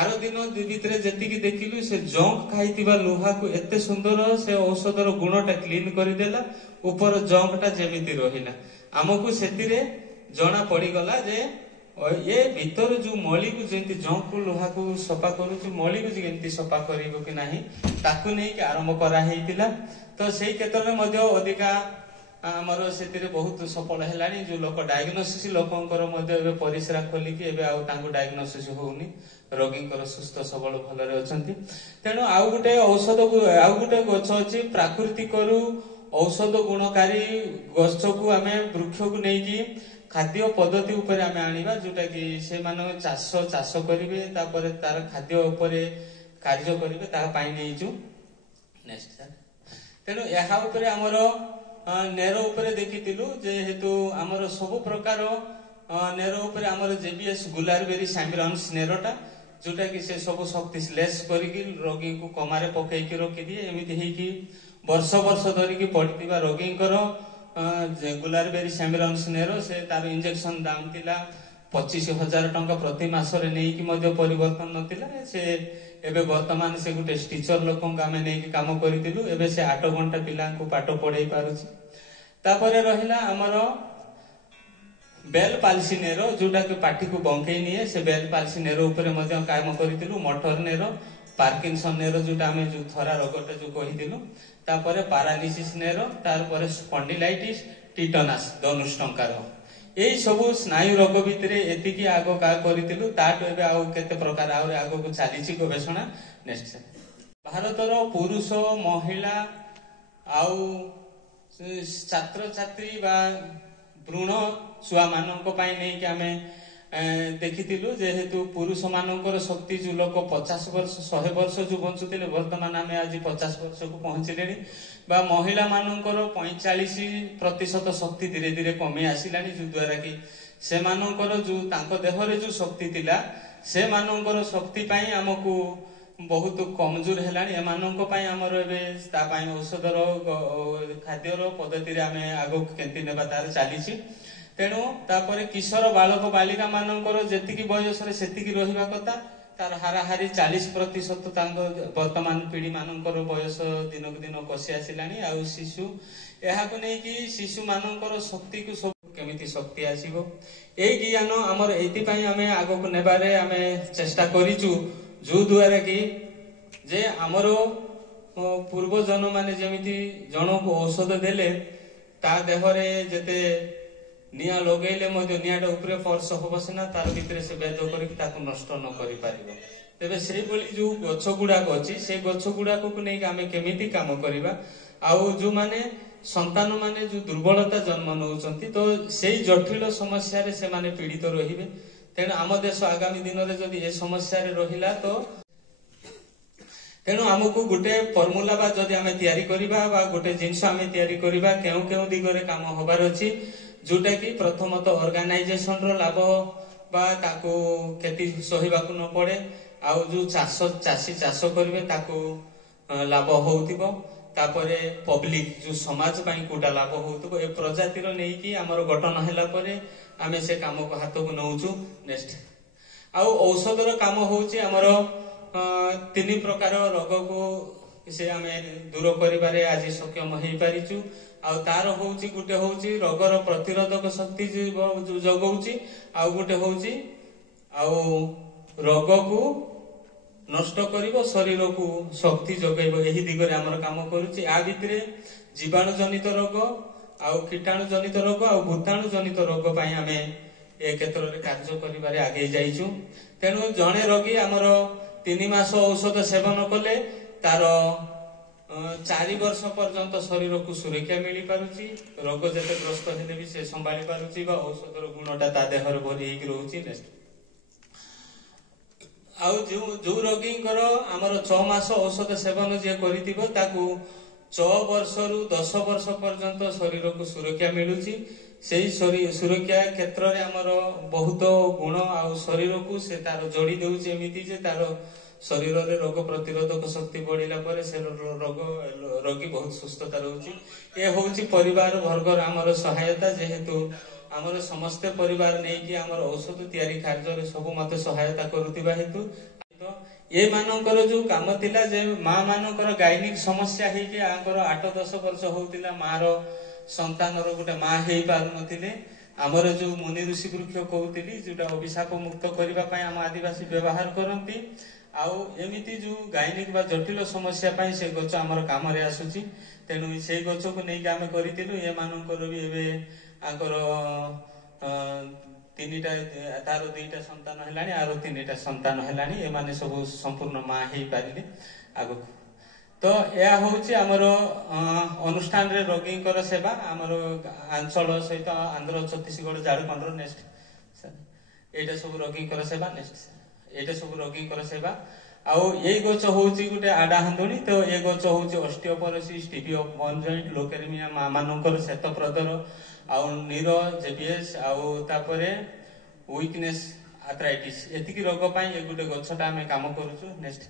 Are दिन भितर जी देखिलु से जंक खाई लुहा को एते सुंदर से औषधर गुणटा क्लीन करदेला ऊपर जंकटा जमीती रहिला आमको से जना पड़गला जे ये भीतर जो मली को जमी जंक को लुहा को सफा करूँ मली को जमी सफा कर कि ना ताकू नहीं आरंभ करा तो से क्षेत्र में अधिका आमर से बहुत सफल है जो लोक डायग्नोसिस लोकंकर परिश्रा खोलिकी डायग्नोसिस होनी रोगी सुस्थ सबल भल अच्छा तेणु आउ गोटे औषध आउ गोटे गछ अच्छी प्राकृतिक औषध गुणकारी गछ को आम वृक्ष को लेकिन खाद्य पद्धति उपर आम आनिबा जोटा कि से मानो चाष करेंगे तार खाद्य उपर कार्य करेंगे तापाई नहीं नेक्स्ट सर तेणु यह उपर आमर नेर उपर देखिलु जेहेतु आमर सब प्रकार नेर उपर आमर जेबीएस गुलारबेरी सैमिरन्स नेरटा जोटा कि से सब शक्ति लेस करिकी रोगी को कमारे पकईकी रखिदिए एमती होगी वर्ष वर्ष धरिकी पड़ता रोगींकर गुलारबेरी सैमिरन्स नेरो से तार इंजेक्शन दाम थिला 25,000 टंका प्रति मासरे नहीं परिवर्तन नथिला से एबे वर्तमान से गोटे टीचर लोक आम नहीं काम करूँ एबे से 8 घंटा पिला पाठ पढ़ाई पारुछि तापरे रहिला हमर बेल पाल्सी नेरो जोटा कि पाठी को बंकई निए से बेल पाल्सी नेरो ऊपर काम करूँ मटर नेरो पार्किंसन नेरो जोटा आम जो थरा रोगटा जो कहीदिलु तापरे पारालिसिस नेरो तारपरे स्पॉन्डिलाइटिस टिटनास धनुष टंकार यही सब स्नायु रोग भितर एतिकी आग का करूँ ताठू एबे आउ केते प्रकार आग को चली गवेषणा नेक्स्ट भारतर पुरुष महिला आउ छात्र छात्री बा भ्रूण छुआ मानक पाई नहीं कि आमे देखिथिलु जेहेतु पुरुष मानकर शक्ति जो लोक 50 वर्ष 100 वर्ष जो बंचुले वर्तमान आम आज 50 वर्ष को पहुंचले बा महिला मानकर 45% शक्ति धीरे धीरे कमी आसिला जो द्वारा कि से मानकर जो तांको देहरे जो शक्ति थिला से मानकर शक्ति पाई हमको बहुत कमजोर हेलानी एमानंको पाई हमर एबे ता पाई औषधर खाद्यर पद्धति आम आग केंती नेबा तार चलीछि तेणु तापर किशोर बालक बालिका मानकर जेतिकी बयस रे सेतिकी रहिबा कथा तार हाराहारी 40% वर्तमान पीढ़ी मानकर बयस दिन को दिन कसी आसिलानी आ शिशु यहा को नै कि शिशु मानकर शक्ति को सब केमिति शक्ति आसीबो एई ज्ञान हमर एति पाई आमे आगो को नेबारे आमे चेष्टा करिचु जो द्वारा कि जे हमर पूर्वजन माने जेमिति जन को औषध देले ता देहरे जेते निया लगेले नियाटा उपरे फर्श हम सीना तार भितर से भेद करके नष्ट न कर पारिबो तेबे से बोली जो गछ गुड़ाक अच्छी से गछ गुड़ाक को नहीं आम केमिति काम करबा आउ जो माने संतान माने जो दुर्बलता जन्म नौचंती तो से जटिल समस्या रे से माने पीड़ित रहिबे तेणु आम देश आगामी दिन में जदि ए समस्या रे रहिला तो तेणु आमको गोटे फर्मुला बा जदि आमे तयारी करिबा बा गोटे जिंस आमे तयारी करिबा केउ केउ दिगरे काम होबार अछि जोटा कि प्रथमत ऑर्गेनाइजेशन रो लाभ बा ताको खेती सहिबा को न पड़े आउ जो चाषी चाष करिवे ताको लाभ होउतिबो तापरे पब्लिक जो समाज पाई कोटा लाभ होउतिबो ए प्रजाति रो नै कि हमर गठन हैला परे आमे से काम को हाथ को नौचु नेक्स्ट आउ औषध रो काम होउची हमर 3 प्रकार रोग को से आमे दूर करिबारे आज सक्षम हेई पारिचु आ तार होउची गुटे होउची रोगर प्रतिरोधक शक्ति जगौची आ गुटे होउची आ रोग को नष्ट करिवो शरीर को शक्ति जगैबो एही दिगरे हमर काम करूची आ भितरे जीवाणु जनित रोग आ कीटाणु जनित रोग आ भूताणु जनित रोग पाई आमे ए क्षेत्र रे कार्य करिबारे आगे जाइछु तेनु जणे रोगी हमर 3 मास औषध सेवन कले तार 4 वर्ष पर्यंत शरीर को सुरक्षा मिली पारुची रोग जते ग्रस्त हेले भी से संभाली पारुची बा औषधर गुणटा ता देहर भरी हेक रहउची नेक्स्ट आउ जो रोगी आमर 6 मास औषध सेवन जे करितिबो ताकू 6 वर्ष रु 10 वर्ष पर्यंत शरीर को सुरक्षा मिलुची सेही सुरक्षा क्षेत्र रे हमर बहुत गुण आ शरीर को से तार जोड़ी देउची एमिति जे तार शरीर रे रोग प्रतिरोधक शक्ति बढ़िला परे से रोगी बहुत सुस्थता रहउची ए होउची परिवार वर्गर हमर सहायता जेहेतु हमर समस्त परिवार नै कि हमर औषध तयारी कार्य रे सब मते सहायता करूतिबा हेतु तो ए मानकर जो काम थिला जे माँ मानकर गायनिक समस्या हेकि आंकर 8-10 वर्ष होउतिला मार संतानर गोटे माँ हेई पारु नथिले आमर जो मुनि ऋषि वृक्ष कहूली जोटा अभिशाप मुक्त करने आम आदिवासी व्यवहार करती आउ एमती जो गायनिक बा जटिल समस्या पाई से गच आमर काम आसूची तेणु से गच को नहीं आम करूँ ये मानकर भी एवं आंकर तीनटा तार 2टा संतान है आर 3टा संतान है एमाने सब संपूर्ण माँ हो पारे आग तो यह हूँ आमर अनुष्ठान रे रोगी सेवा आमर आंचल सहित आंध्र छत्तीसगढ़ झारखंड नेक्स्ट एटा सब रोगी सेवा नेक्स्ट एटा सब रोगी सेवा आउ ये गच हूँ गोटे आडा हांदुणी तो ये गच हूँ osteoporosis TB of one joint लोकेरिमिया माँ मानकर श्वेत प्रदर आउ नीरो जेबीएस आउ तापरे वीकनेस आर्थराइटिस एतिकी रोग पाई ये गोटे गछटा आमे काम करूछु नेक्स्ट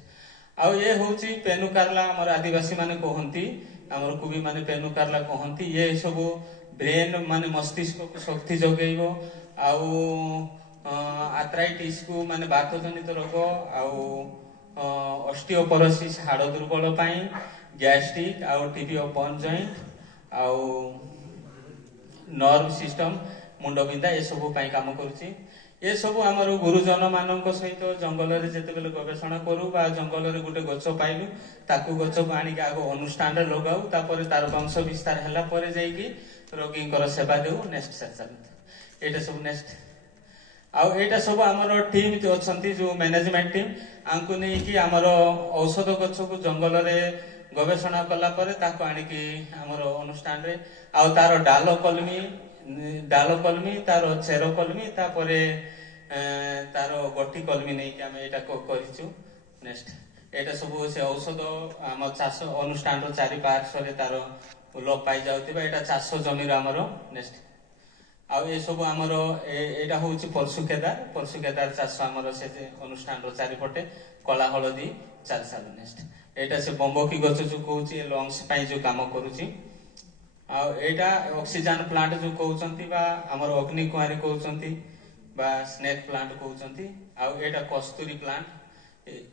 आउ ये हूँ पेनुकारला आमर आदिवासी माने कहती आमर कुबी माने पेनुकारला कहती ये सब ब्रेन माने मस्तिष्क को शक्ति जगेब आउ आर्थराइटिस को माने बात जनित रोग आउ ऑस्टियोपोरोसिस हाड़ दुर्बल पाई गैस्ट्रिक आउ टीबी ऑफ वन जॉइंट आउ नर्व सिस्टम मुंड बिंधा ये सब काम करुच्ची ये सब आमर गुरुजन मान सहित जंगल जिते गवेषणा करूँ जंगल गोटे गच पाइलु ताकू गच को आनिक आग अनुष्ठान लगाऊ तापर तार वंश विस्तार है जाइकी रोगी सेवा देऊ नेक्स्ट चलते यहाँ सब नेक्स्ट आउ एटा सब आमर टीम जो अच्छा जो मैनेजमेंट टीम आंकु नहीं कि आमर औषध गछ को जंगल गवेषणा कलापर ताको आनिकी आमर अनुष्ठान रे आउ तार डाल कलमी तार चेर कलमी तापरे तार गठी कलमी नहीं कि आम यहाँ करूँ नेक्स्ट एटा सब से औषध आम चाष अनुष्ठान चारि पार्श्व तार लोप पाई जाउतिबा एटा चाष जमी आमर नेक्स्ट आउ ये सब आमर एटा हूँ परशु केदार चाष आमर से अनुष्ठान चारिपटे कला हलदी चाल साल नेक्स्ट एटा से बंबकी गछ जो कहूँ लंग्स जो काम करुच्ची आटा ऑक्सीजन प्लांट जो कहते आमर अग्नि कुआरी कहते स्नेक प्लांट कहते आटा कस्तूरी प्लांट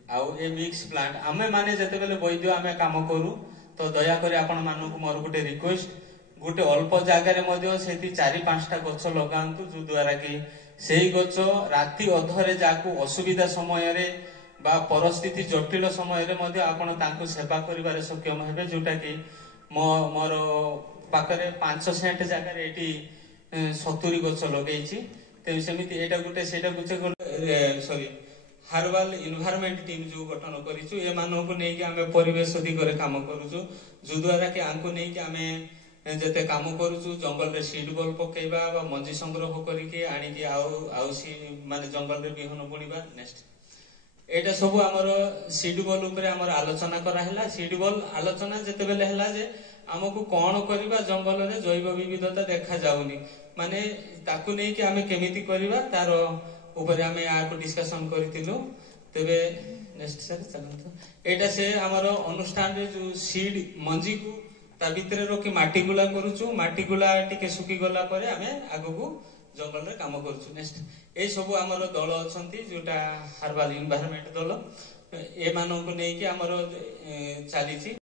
आउ ए मिक्स प्लांट आमे माने जते बेले वैद्य आमे काम करू तो दयाकोरी आपण मानक मोर गोटे रिक्वेस्ट गोटे अल्प जगार 4-5टा गछ लगातु जो द्वारा कि सेही गछ राति अधरे जाकू असुविधा समय रे बा परिस्थिति जटिल समय रे मध्ये आपण तांको सेवा करिवारे सक्षम हेबे जोटा कि मोर पाखरे 5 सेंट जगार एटी 70 गछ लगेइछि ते सेमिति एटा गुटे सेटा गुचे सॉरी हार्बल इन्वायरमेंट टीम जो गठन करिछु ए मानक नै कि हमें परिवेश दिगरे काम करूछु जो द्वारा कि आंको नै कि हमें जते काम करूछु जंगल रे सीड बॉल पकेबा बा मंजी संग्रह करिके आनी कि आउ सी माने जंगल रे बिहन बुणीबा नेक्स्ट एटा सब आमर सीड बॉल ऊपर आमर आलोचना करा हैला सीड बॉल आलोचना जते बेले हैला जे आमको कौन करबा जंगल रे जैव विविधता देखा जाउनी माने ताकू नै कि हमें केमिति करबा तार ऊपर हमें आको डिस्कशन करथिलु तबे नेक्स्ट सर चलंतो एटा से आमर अनुष्ठान रे जो सीड मंजी को ता भितरे रोकी माटी गुला करूछु माटी गुला टिके सुकी गला परे हमें आगो जंगल रे काम करूछु नेक्स्ट ए सब आमर दल अछंती जोटा हार्बल इन्वायरमेंट दल ए मानक नै कि आमर चलीछि।